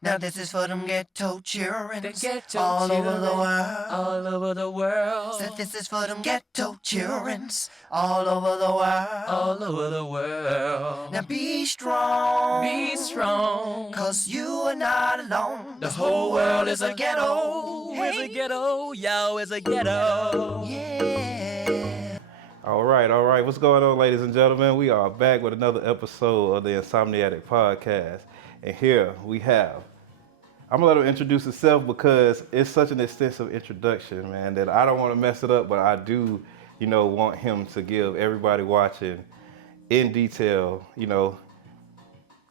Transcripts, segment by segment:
Now this is for them ghetto children The ghetto all over children the world. all over the world. Said this is for them ghetto children all over the world. All over the world. Now be strong. Be strong. Cause you are not alone. The whole world is a ghetto. Hey. Is a ghetto. Yo, is a ghetto. Yeah. All right. What's going on, ladies and gentlemen? We are back with another episode of the Insomniatic Podcast. And here we have, I'm going to let him introduce himself because it's such an extensive introduction, man, that I don't want to mess it up, but I do, want him to give everybody watching in detail,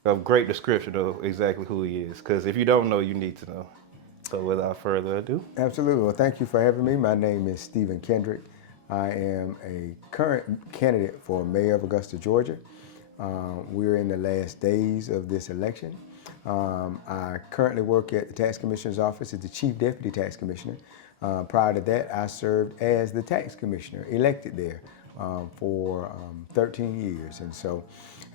a great description of exactly who he is. Because if you don't know, you need to know. So without further ado. Absolutely. Well, thank you for having me. My name is Steven Kendrick. I am a current candidate for Mayor of Augusta, Georgia. We're in the last days of this election. I currently work at the Tax Commissioner's Office as the Chief Deputy Tax Commissioner. Prior to that, I served as the Tax Commissioner, elected there for 13 years. And so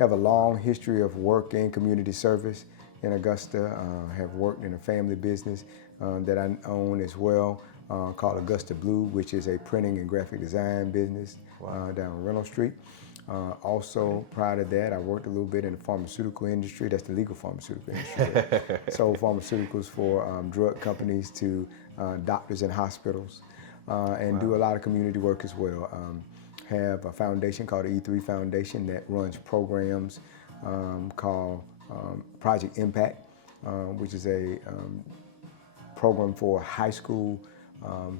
have a long history of work and community service in Augusta. Have worked in a family business that I own as well, called Augusta Blue, which is a printing and graphic design business down Reynolds Street. Also, prior to that, I worked a little bit in the pharmaceutical industry. That's the legal pharmaceutical industry. Sold pharmaceuticals for drug companies to doctors and hospitals, and do a lot of community work as well. Have a foundation called the E3 Foundation that runs programs called Project Impact, which is a program for high school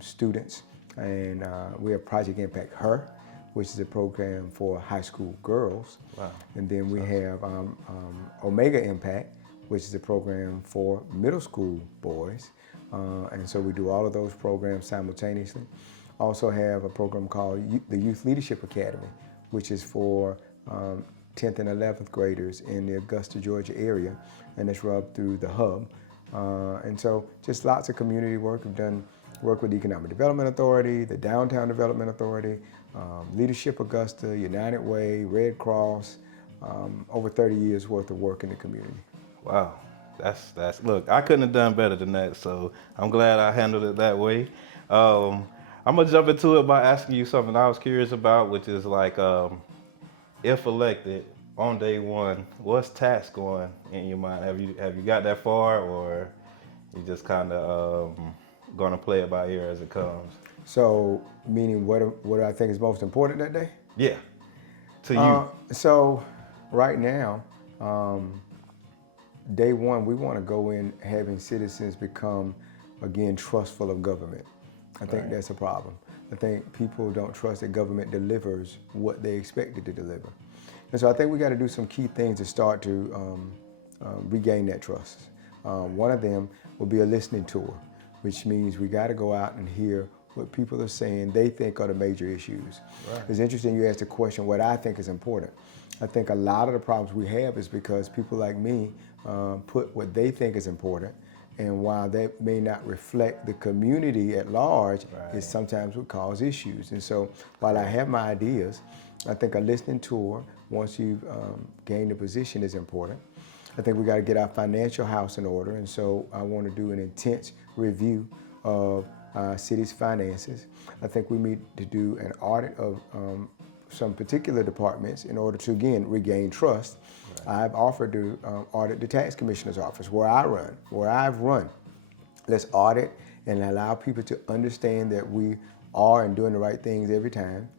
students. And we have Project Impact Her, which is a program for high school girls. Wow. And then we have Omega Impact, which is a program for middle school boys. And so we do all of those programs simultaneously. Also have a program called the Youth Leadership Academy, which is for 10th and 11th graders in the Augusta, Georgia area, and it's run through the hub. And so just lots of community work. We've done work with the Economic Development Authority, the Downtown Development Authority, Leadership Augusta, United Way, Red Cross, over 30 years worth of work in the community. Wow, that's look, I couldn't have done better than that, so I'm glad I handled it that way. I'm gonna jump into it by asking you something I was curious about, which is like, if elected on day one, what's tax going in your mind? Have you got that far, or you just kind of gonna play it by ear as it comes? So, meaning what do I think is most important that day? Yeah, to you. So, right now, day one, we want to go in having citizens become, again, trustful of government. I think that's a problem. I think people don't trust that government delivers what they expect it to deliver. And so I think we got to do some key things to start to regain that trust. One of them will be a listening tour, which means we got to go out and hear what people are saying they think are the major issues. Right. It's interesting you asked the question, what I think is important. I think a lot of the problems we have is because people like me put what they think is important, and while that may not reflect the community at large, it sometimes would cause issues. And so while I have my ideas, I think a listening tour, once you've gained a position, is important. I think we got to get our financial house in order, and so I want to do an intense review of our city's finances. I think we need to do an audit of some particular departments in order to, again, regain trust. I've offered to audit the Tax Commissioner's Office, where I've run. Let's audit and allow people to understand that we are and doing the right things every time.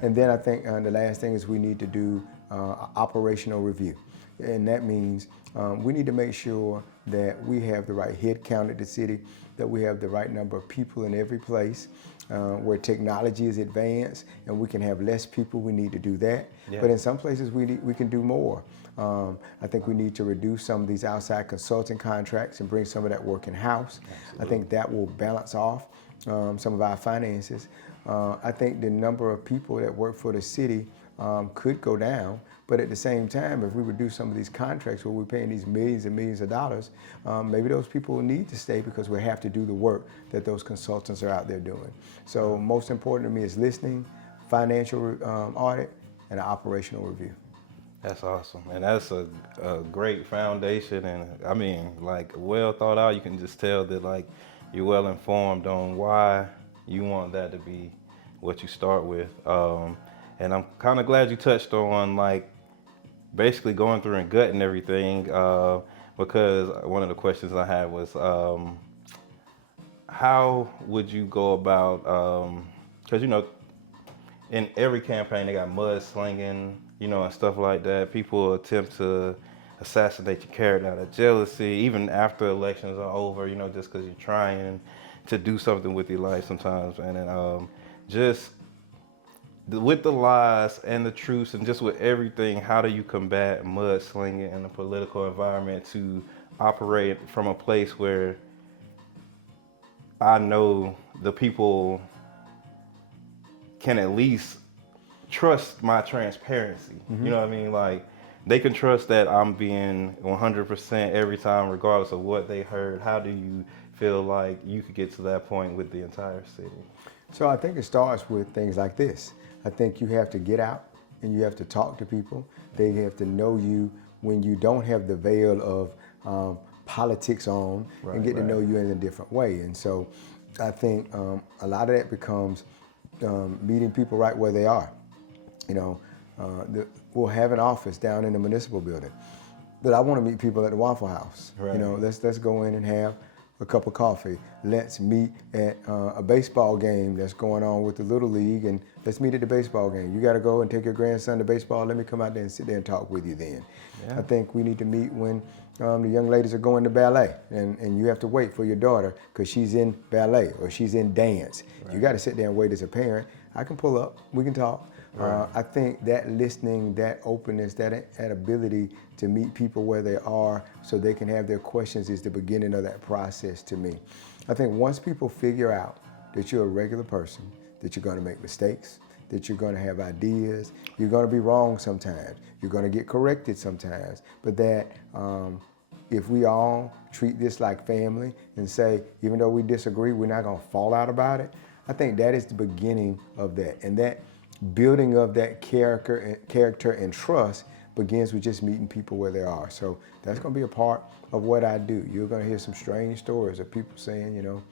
And then I think the last thing is we need to do operational review. And that means we need to make sure that we have the right head count at the city, that we have the right number of people in every place. Where technology is advanced and we can have less people, we need to do that. Yeah. But in some places we can do more. I think we need to reduce some of these outside consulting contracts and bring some of that work in-house. I think that will balance off some of our finances. I think the number of people that work for the city could go down, but at the same time, if we reduce some of these contracts where we're paying these millions and millions of dollars, maybe those people will need to stay because we have to do the work that those consultants are out there doing. So most important to me is listening, financial audit, and an operational review. That's awesome, and that's a great foundation, and I mean, like well thought out. You can just tell that like you're well informed on why you want that to be what you start with. And I'm kind of glad you touched on like basically going through and gutting everything, because one of the questions I had was how would you go about, because in every campaign they got mudslinging, and stuff like that. People attempt to assassinate your character out of jealousy, even after elections are over, just because you're trying to do something with your life sometimes. And then just with the lies and the truths and just with everything, how do you combat mudslinging in a political environment to operate from a place where I know the people can at least trust my transparency. You know what I mean? Like they can trust that I'm being 100% every time, regardless of what they heard. How do you feel like you could get to that point with the entire city? So I think it starts with things like this. I think you have to get out and you have to talk to people. They have to know you when you don't have the veil of politics on, and get to know you in a different way. And so I think a lot of that becomes meeting people right where they are. We'll have an office down in the municipal building, but I want to meet people at the Waffle House. Right. Let's go in and have a cup of coffee. Let's meet at a baseball game that's going on with the Little League, and let's meet at the baseball game. You got to go and take your grandson to baseball. Let me come out there and sit there and talk with you then. Yeah. I think we need to meet when the young ladies are going to ballet, and you have to wait for your daughter because she's in ballet or she's in dance. Right. You got to sit there and wait as a parent. I can pull up. We can talk. Right. I think that listening, that openness, that ability to meet people where they are so they can have their questions is the beginning of that process to me. I think once people figure out that you're a regular person, that you're going to make mistakes, that you're going to have ideas, you're going to be wrong sometimes, you're going to get corrected sometimes, but that if we all treat this like family and say, even though we disagree, we're not going to fall out about it, I think that is the beginning of that. And that building of that character and trust begins with just meeting people where they are. So that's going to be a part of what I do. You're going to hear some strange stories of people saying,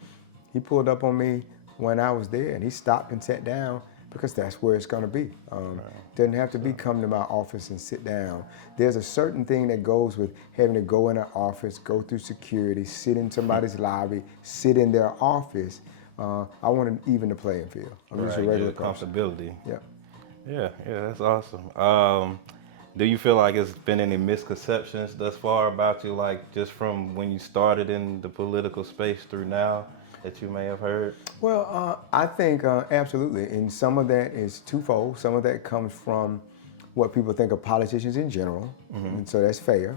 he pulled up on me when I was there and he stopped and sat down, because that's where it's going to be. Doesn't have to be come to my office and sit down. There's a certain thing that goes with having to go in an office, go through security, sit in somebody's lobby, sit in their office. I want to even the playing field. I'm just a regular person. Comfortability. Yeah, that's awesome. Do you feel like it's been any misconceptions thus far about you, like just from when you started in the political space through now, that you may have heard? Well, I think absolutely. And some of that is twofold. Some of that comes from what people think of politicians in general, and so that's fair.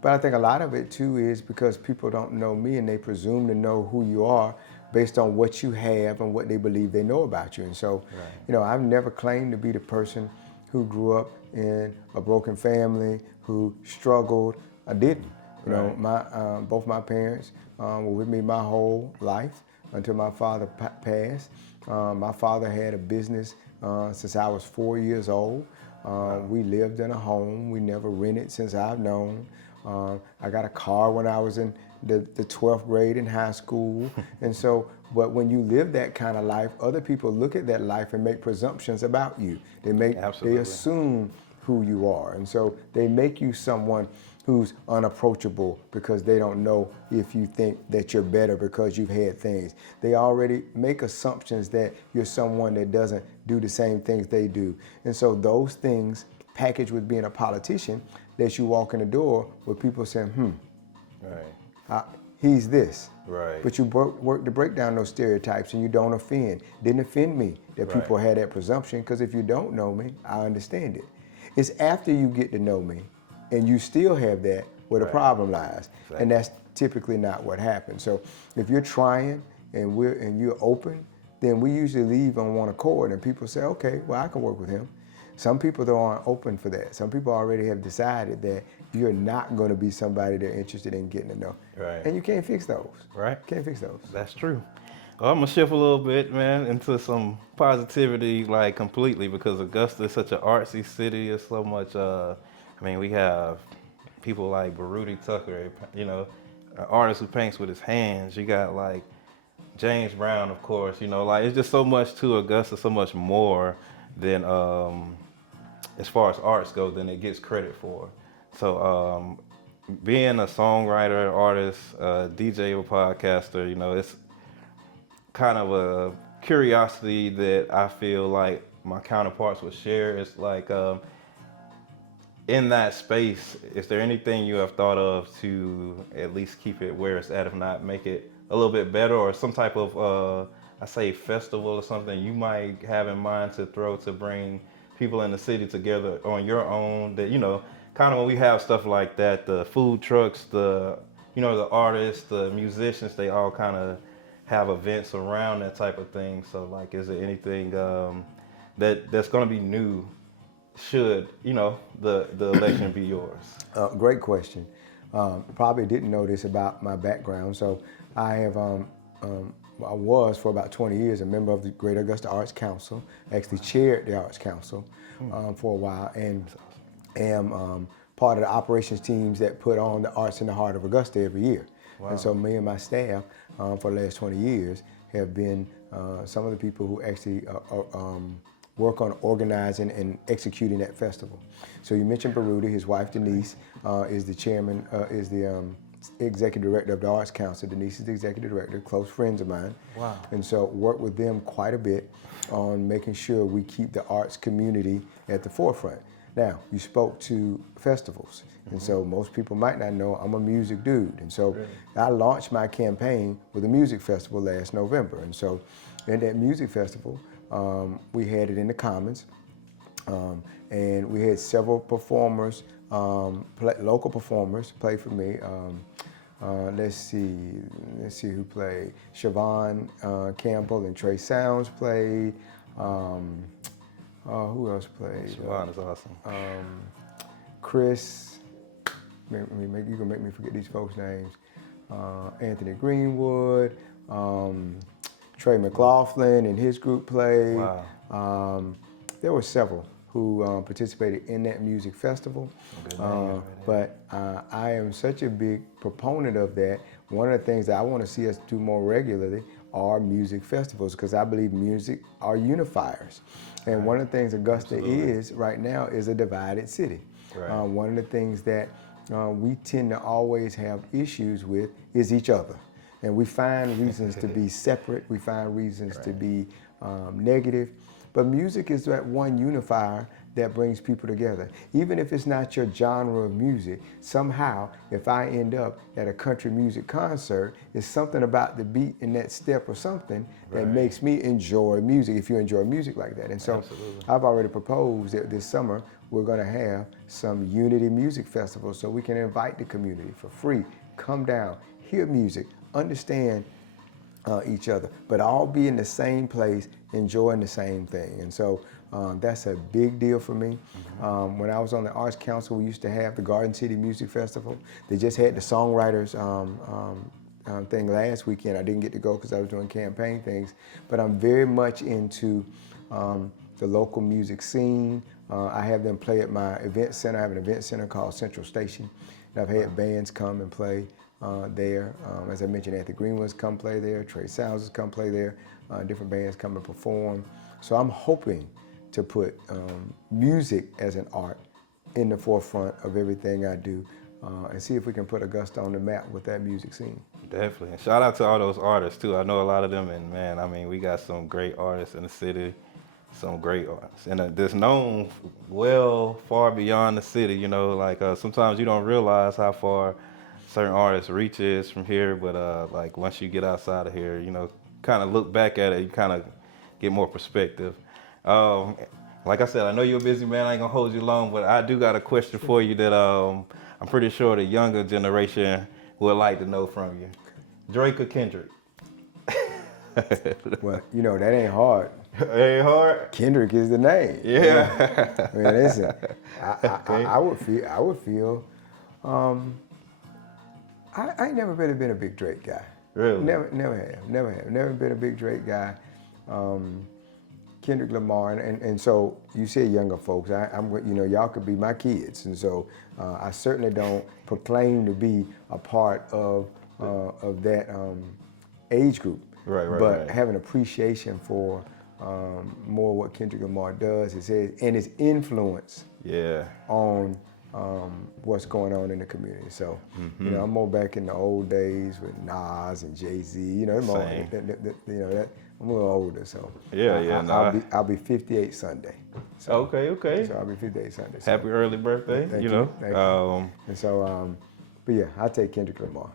But I think a lot of it too is because people don't know me and they presume to know who you are based on what you have and what they believe they know about you. And so, I've never claimed to be the person who grew up in a broken family, who struggled. I didn't. Both my parents were with me my whole life until my father passed. My father had a business since I was 4 years old. We lived in a home. We never rented since I've known. I got a car when I was in the 12th grade in high school. And so, but when you live that kind of life, other people look at that life and make presumptions about you. They assume who you are. And so they make you someone who's unapproachable because they don't know if you think that you're better because you've had things. They already make assumptions that you're someone that doesn't do the same things they do. And so those things packaged with being a politician, that you walk in the door with people saying, he's this. Right. But you work to break down those stereotypes and you don't offend. Didn't offend me that people had that presumption, because if you don't know me, I understand it. It's after you get to know me and you still have that where the problem lies. Exactly. And that's typically not what happens. So if you're trying and you're open, then we usually leave on one accord and people say, okay, well, I can work with him. Some people though aren't open for that. Some people already have decided that you're not going to be somebody they're interested in getting to know. Right. And you can't fix those. Right. Can't fix those. That's true. Well, I'm going to shift a little bit, man, into some positivity, like completely, because Augusta is such an artsy city. There's so much I mean, we have people like Baruti Tucker, you know, an artist who paints with his hands. You got like James Brown, of course, you know, like it's just so much to Augusta, so much more than, as far as arts go, than it gets credit for. So being a songwriter, artist, DJ, or podcaster, you know, it's kind of a curiosity that I feel like my counterparts would share. It's like, in that space, is there anything you have thought of to at least keep it where it's at, if not make it a little bit better, or some type of, I say festival or something you might have in mind to throw to bring people in the city together on your own, that, you know, kind of when we have stuff like that, the food trucks, the, you know, the artists, the musicians, they all kind of have events around that type of thing. So like, is there anything that's going to be new should, you know, the election be yours? Great question. Probably didn't know this about my background. So I have, I was for about 20 years a member of the Greater Augusta Arts Council. Actually chaired the Arts Council for a while, and am part of the operations teams that put on the Arts in the Heart of Augusta every year. Wow. And so me and my staff for the last 20 years have been some of the people who actually work on organizing and executing that festival. So you mentioned Baruti, his wife Denise is the chairman, is the executive director of the Arts Council. Denise is the executive director, close friends of mine. Wow. And so work with them quite a bit on making sure we keep the arts community at the forefront. Now, you spoke to festivals, and so most people might not know I'm a music dude. And so I launched my campaign with a music festival last November. And so in that music festival, we had it in the Commons, and we had several performers, local performers play for me. Let's see who played. Siobhan Campbell and Trey Sounds played. Who else played? Siobhan is awesome. Chris, you can make me forget these folks' names. Anthony Greenwood, Trey McLaughlin and his group played. Wow. There were several who participated in that music festival. But I am such a big proponent of that. One of the things that I want to see us do more regularly are music festivals, because I believe music are unifiers. And one of the things Augusta is right now is a divided city. Right. One of the things that we tend to always have issues with is each other. And we find reasons to be separate, we find reasons to be negative. But music is that one unifier that brings people together. Even if it's not your genre of music, somehow, if I end up at a country music concert, it's something about the beat in that step or something that makes me enjoy music, if you enjoy music like that. And so I've already proposed that this summer we're gonna have some Unity Music Festivals so we can invite the community for free. Come down, hear music, understand each other, but all be in the same place, enjoying the same thing. And so that's a big deal for me. When I was on the Arts Council, we used to have the Garden City Music Festival. They just had the songwriters thing last weekend. I didn't get to go because I was doing campaign things, but I'm very much into the local music scene. I have them play at my event center. I have an event center called Central Station. And I've had bands come and play there. As I mentioned, Anthony Greenwood's come play there, Trey Sounds has come play there, different bands come and perform. So I'm hoping to put music as an art in the forefront of everything I do, and see if we can put Augusta on the map with that music scene. Definitely. And shout out to all those artists too. I know a lot of them, and man, I mean, we got some great artists in the city, some great artists. And that's known well far beyond the city, you know, like sometimes you don't realize how far certain artists reaches from here, but like once you get outside of here, you know, kind of look back at it, you kind of get more perspective. Like I said, I know you're a busy man, I ain't gonna hold you long, but I do got a question for you that I'm pretty sure the younger generation would like to know from you. Drake or Kendrick? Well, you know, that ain't hard. Ain't hard? Kendrick is the name. Yeah. I mean, listen, I would feel, I ain't never really been a big Drake guy. Really? Never have. Never been a big Drake guy. Kendrick Lamar, and so you said younger folks. I'm y'all could be my kids, and so I certainly don't proclaim to be a part of that age group. But have an appreciation for more what Kendrick Lamar does, and his influence on what's going on in the community. So, I'm more back in the old days with Nas and Jay-Z. I'm a little older, so I'll be 58 Sunday. So, Okay. So I'll be 58 Sunday. So. Happy early birthday. Thank you. And so, but yeah, I take Kendrick Lamar.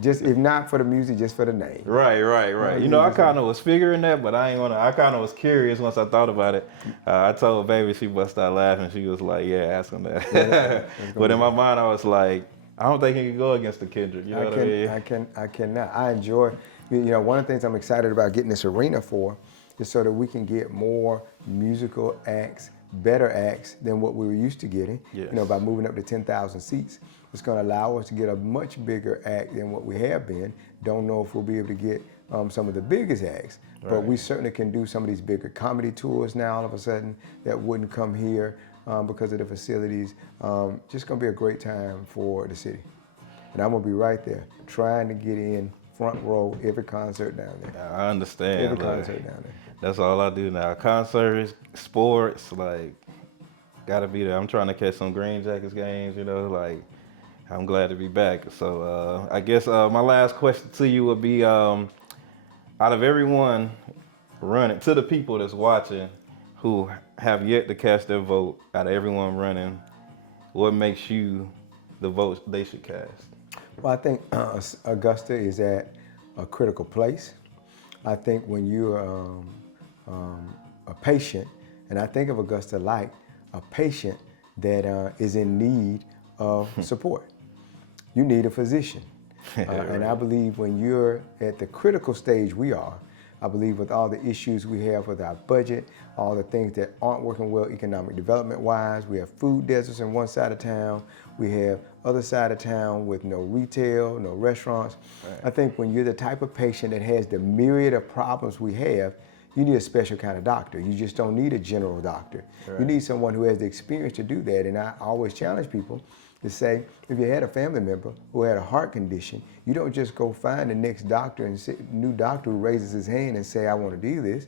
Just if not for the music, just for the name. Right. I kind of was figuring that, but I kind of was curious once I thought about it. I told baby, she bust out laughing. She was like, "Yeah, ask him that." Yeah, but in my mind, I was like, I don't think he can go against the Kendrick. You know what I mean? I cannot. I enjoy. One of the things I'm excited about getting this arena for is so that we can get more musical acts, better acts than what we were used to getting. Yes. By moving up to 10,000 seats. It's going to allow us to get a much bigger act than what we have been. Don't know if we'll be able to get some of the biggest acts, but we certainly can do some of these bigger comedy tours now all of a sudden that wouldn't come here because of the facilities. Just going to be a great time for the city. And I'm going to be right there trying to get in front row every concert down there. I understand. Every concert down there. That's all I do now. Concerts, sports, gotta be there. I'm trying to catch some Green Jackets games, I'm glad to be back. So I guess my last question to you would be, out of everyone running, to the people that's watching who have yet to cast their vote, out of everyone running, what makes you the vote they should cast? Well, I think Augusta is at a critical place. I think when you're a patient, and I think of Augusta like a patient that is in need of support. You need a physician. And I believe when you're at the critical stage we are, I believe with all the issues we have with our budget, all the things that aren't working well economic development wise, we have food deserts in one side of town, we have other side of town with no retail, no restaurants. Right. I think when you're the type of patient that has the myriad of problems we have, you need a special kind of doctor. You just don't need a general doctor. Right. You need someone who has the experience to do that. And I always challenge people to say, if you had a family member who had a heart condition, you don't just go find the next doctor and new doctor who raises his hand and say, I want to do this.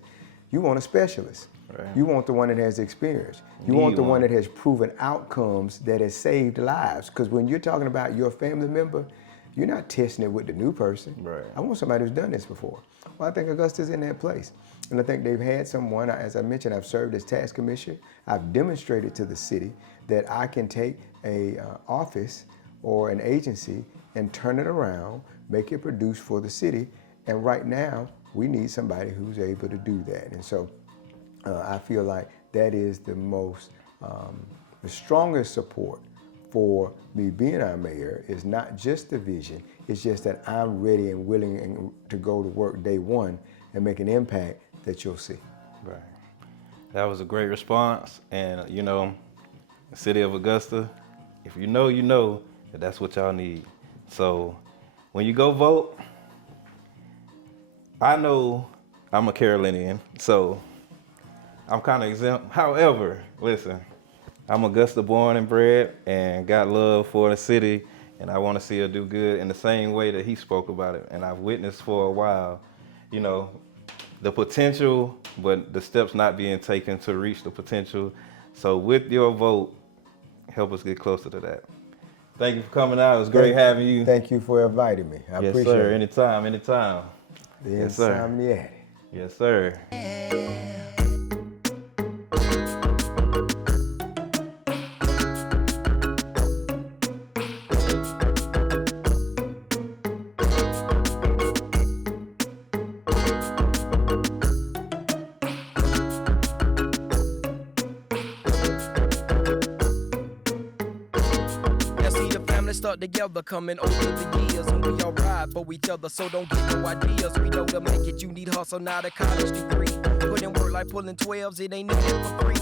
You want a specialist. Right. You want the one that has experience. You want the one that has proven outcomes that has saved lives. Because when you're talking about your family member, you're not testing it with the new person. Right. I want somebody who's done this before. Well, I think Augusta's in that place. And I think they've had someone, as I mentioned, I've served as tax commissioner. I've demonstrated to the city that I can take a office or an agency and turn it around, make it produce for the city. And right now, we need somebody who's able to do that. And so I feel like that is the strongest support for me being our mayor is not just the vision, it's just that I'm ready and willing to go to work day one and make an impact that you'll see. Right. That was a great response. And the city of Augusta, if you know that that's what y'all need. So when you go vote, I know I'm a Carolinian, so I'm kind of exempt. However, listen, I'm Augusta born and bred and got love for the city, and I want to see her do good in the same way that he spoke about it. And I've witnessed for a while, the potential, but the steps not being taken to reach the potential. So with your vote, help us get closer to that. Thank you for coming out. It was great having you. Thank you for inviting me. I appreciate it. Yes, sir. Anytime. The Yes, sir. Insomniatic. Yes, sir. Start together, coming over the years, and we all ride for each other, so don't get no ideas. We know to make it, you need hustle, not a college degree. Put in work like pulling 12s, it ain't needed for free.